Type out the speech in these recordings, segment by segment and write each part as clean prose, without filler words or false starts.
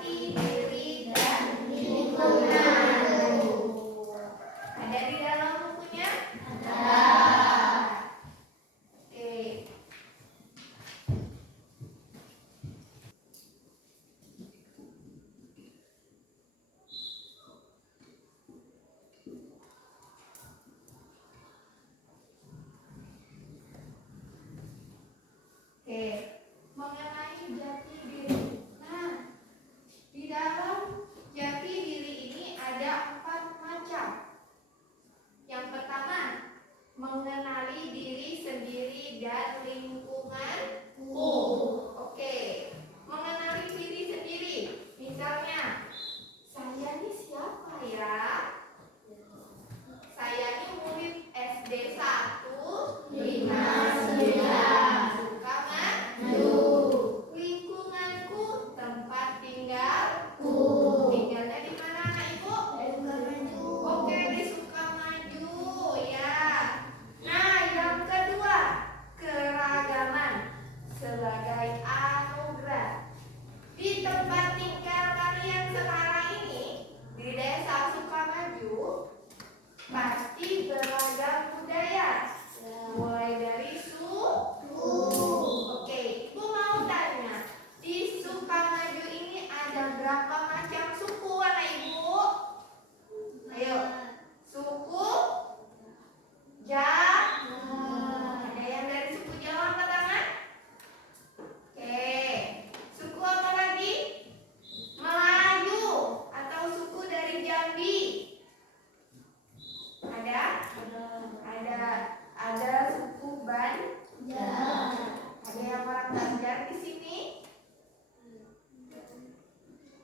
jati diri dan lingkungan. Ada di dalam bukunya? Ada. Oke. Oke, mengenai jati diri. Nah, di dalam jati diri ini ada 4 macam. Yang pertama, mengenali diri sendiri dan lingkunganku. Oke, mengenali diri sendiri. Misalnya, saya ini siapa ya? Saya ini murid SD 159. Suka maju. Lingkunganku, tempat tinggalku. Tinggalnya di mana, anak ibu? Oke, di Sukamaju ya. Nah, yang kedua, keragaman sebagai anugerah. Di tempat tinggal kalian sekarang ini, di desa Sukamaju, pasti beragam budaya. Mulai dari suku. Oke, ibu mau tanya, di Sukamaju ini ada berapa macam suku, anak ibu? Ayo, suku Jawa. Ada yang dari suku Jawa angkat tangan? Oke, suku apa lagi? Melayu atau suku dari Jambi? Ada? Ada suku Banjar. Ada yang orang Banjar di sini?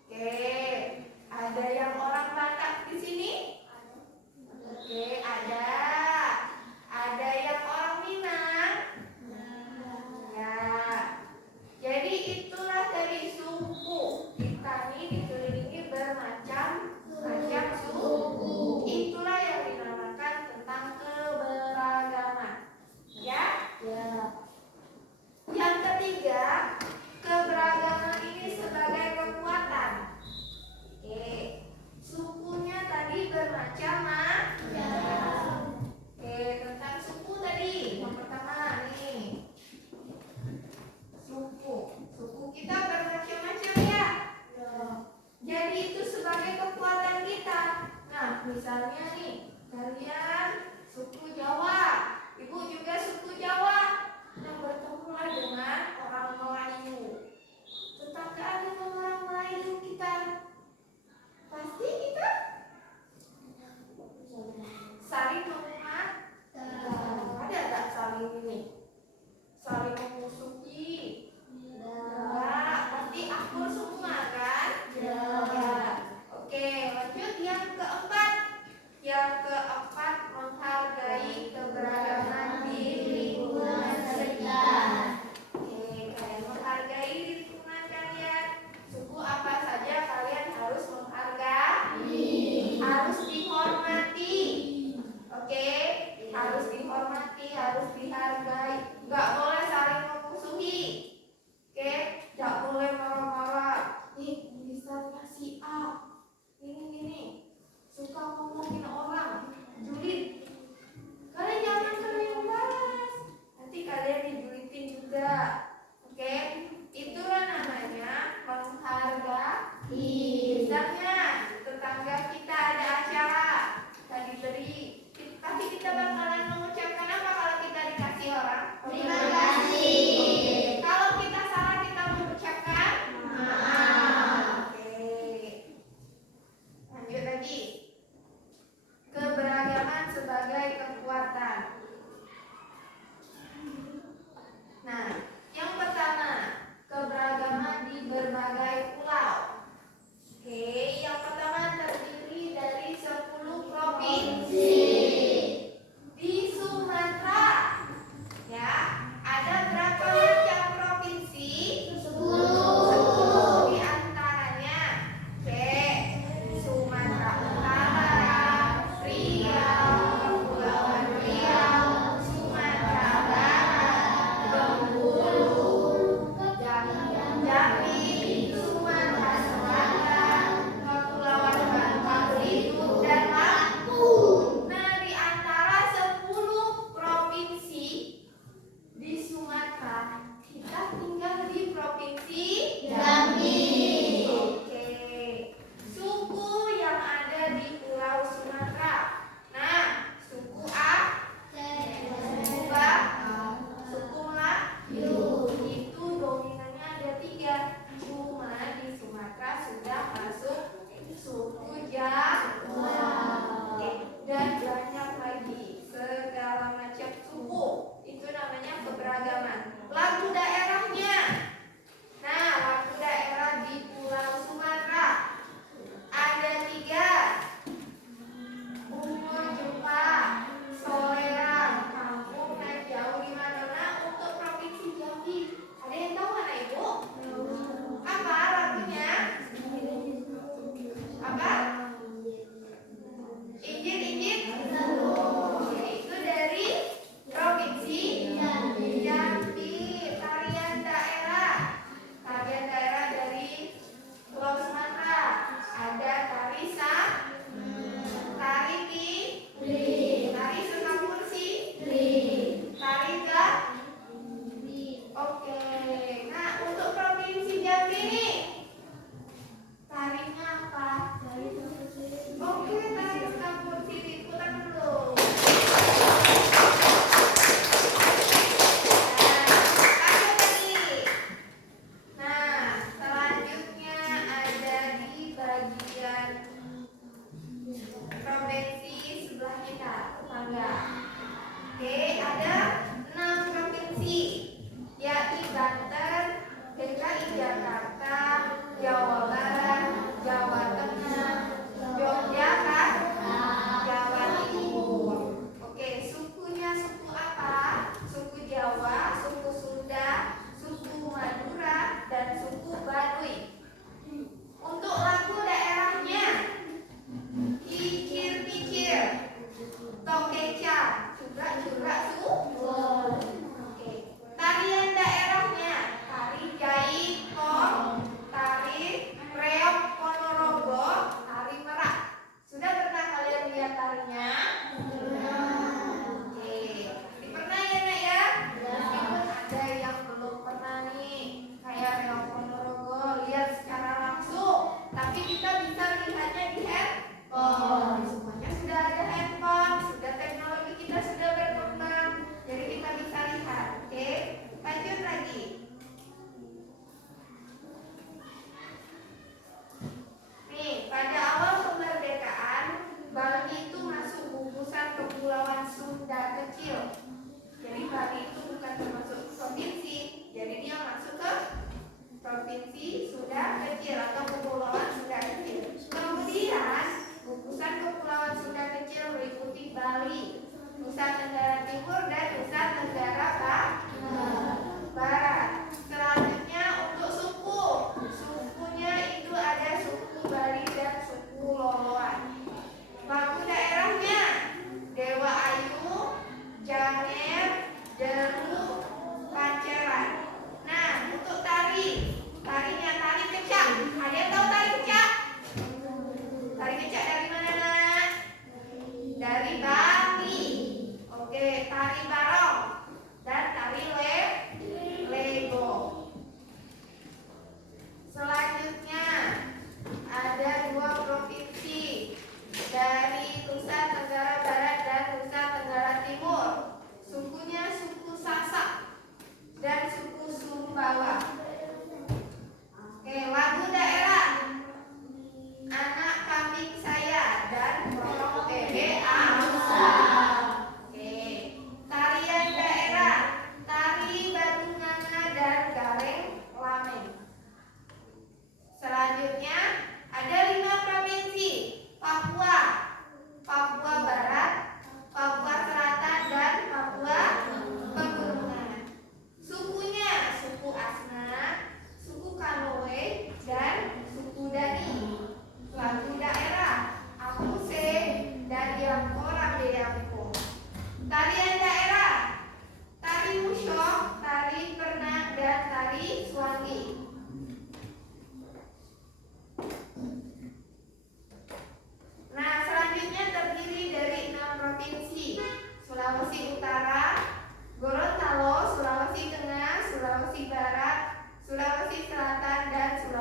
Oke, ada yang orang Batak di sini? Oke, ada. Ada yang orang Minang? Ya. Jadi itulah dari suku. Kita ini dikelilingi bermacam-macam suku. Itulah yang dinamakan tentang keberagaman. Ya? Yang ketiga, keberagaman ini sebagai kekuatan. Oke, sukunya tadi bermacam-macam. Oke, tentang suku tadi. Yang pertama nih, suku. Suku kita bermacam-macam ya. Jadi itu sebagai kekuatan kita. Nah, misalnya nih, kalian suku Jawa, ibu juga suku Jawa. Nah, bertemulah dengan orang Melayu. Tetanggaan dengan orang Melayu kita. Pasti kita saling menguatkan. Ada tak saling ini? Saling memusuhi? Enggak, pasti akur semua kan? Ya. Oke, lanjut yang keempat. Yang keempat, menghargai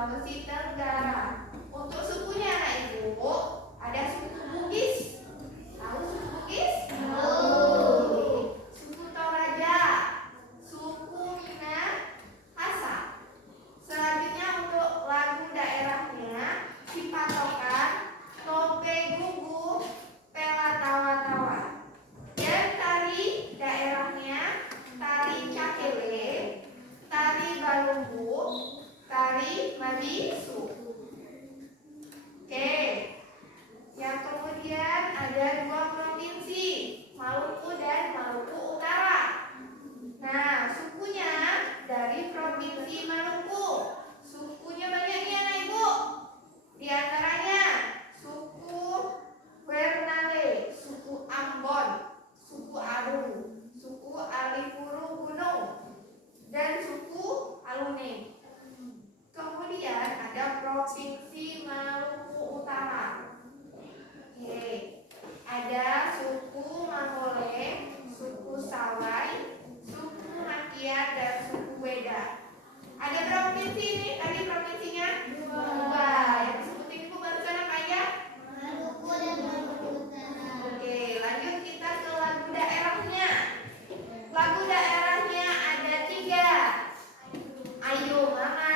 Sulawesi Tenggara. Untuk sukunya anak ibu, ada suku Bugis. Tahu suku Bugis? Tahu. Suku Toraja, suku Minahasa. Selanjutnya untuk lagu daerahnya, Cipatokan, Tope Gugu, Pela Tawa Tawa. Dan tari daerahnya, tari Cakele, tari Balumbu, tari Madisu. Oke. Yang kemudian ada 2 provinsi, Maluku dan Maluku Utara. Nah, sukunya dari provinsi Maluku. Sukunya banyak nih anak ibu. Di antaranya suku Wernale, suku Ambon, suku Aru, suku Alifuru Gunung, dan suku Alune. Kemudian ada provinsi Maluku Utara. Oke, ada suku Mangole, suku Sawai, suku Makian, dan suku Weda. Ada berapa provinsi ini? Tadi provinsinya 2. Yang disebutin ibu barusan apa aja? Maluku dan Maluku Utara. Oke, lanjut kita ke lagu daerahnya. Lagu daerahnya ada 3. Ayo Mama,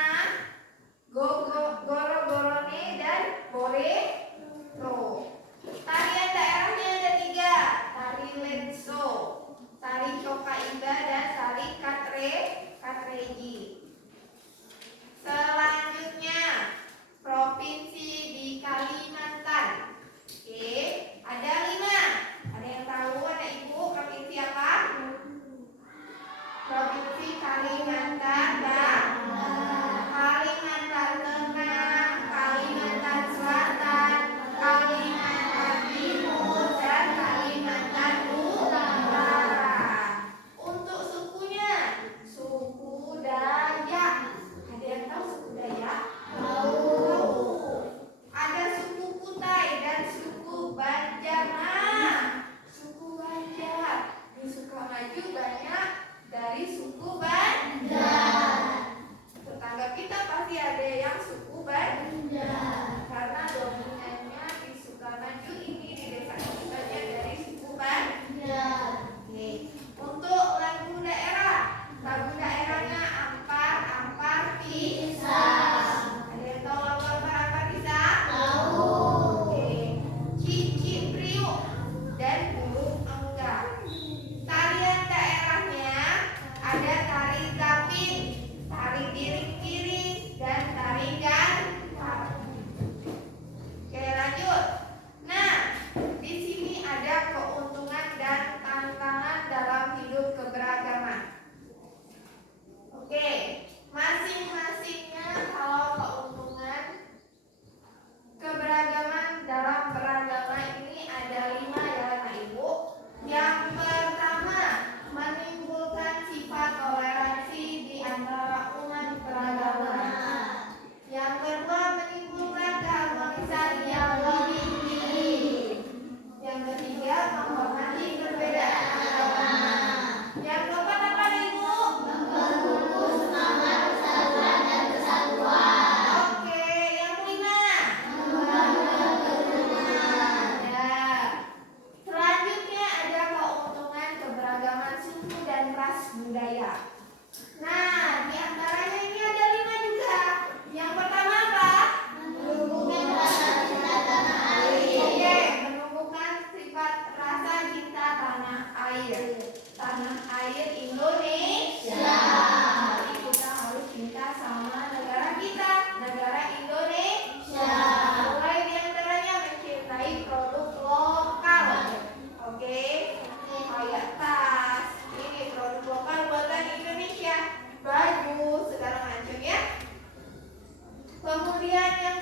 Goro-Gorone, dan Borero. Tarian daerahnya ada 3. Tari Lenso, tari Cokaiba, dan tari Katreji. Selanjutnya provinsi di Kalimantan. Oke, ada 5. Ada yang tahu anak ibu provinsi apa? Provinsi Kalimantan dan Kalimantan Tengah, Kalimantan Selatan, Kalimantan Timur, dan Kalimantan Utara. Untuk sukunya, suku Dayak. Ada yang tahu suku Dayak? Tahu. Ada suku Kutai dan suku Banjar. Nah, suku Banjar di Sukamaju banyak dari suku Banjar. Tetangga kita pasti ada yang suku Banjar karena dominannya di Sukamaju ini, di desa ini banyak dari suku Banjar. Oke. Untuk lagu daerahnya Ampar Pisang. Ada yang tahu lagu Ampar Pisang? Tahu. Oke. Cici Priuk dan Burung Enggang. Tarian daerahnya ada tari Gapin, tari Piring-Piring, dan tari Gantang. Oke, lanjut. Nah, di sini ada keuntungan dan tantangan dalam hidup keberagaman. Oke, masing-masingnya kalau keuntungan keberagaman dalam beragama ini ada 5 ya anak ibu. Yang pertama, menimbulkan sifat toleransi di antara umat beragama. Yang kedua, menimbulkan keharmonisan yang lebih tinggi. Yang ketiga, menghormati perbedaan agama. Yang keempat apa nih ibu? Memperkuat semangat persatuan dan kesatuan. Oke, yang kelima. Membangun kerukunan. Ya. Selanjutnya ada keuntungan keberagaman suku dan ras budaya. Nah, di antaranya ini ada 5 juga. Yang pertama apa? Menumbuhkan rasa cinta tanah air. Oke, menumbuhkan sifat rasa cinta tanah air. Tanah air Indonesia. Jadi kita harus cinta sama negara kita, negara Indonesia. Mulai di antaranya mencintai produk lokal. Oke, kayak tas. Ini produk lokal buatan Indonesia. Baju segala macam ya. Kemudian yang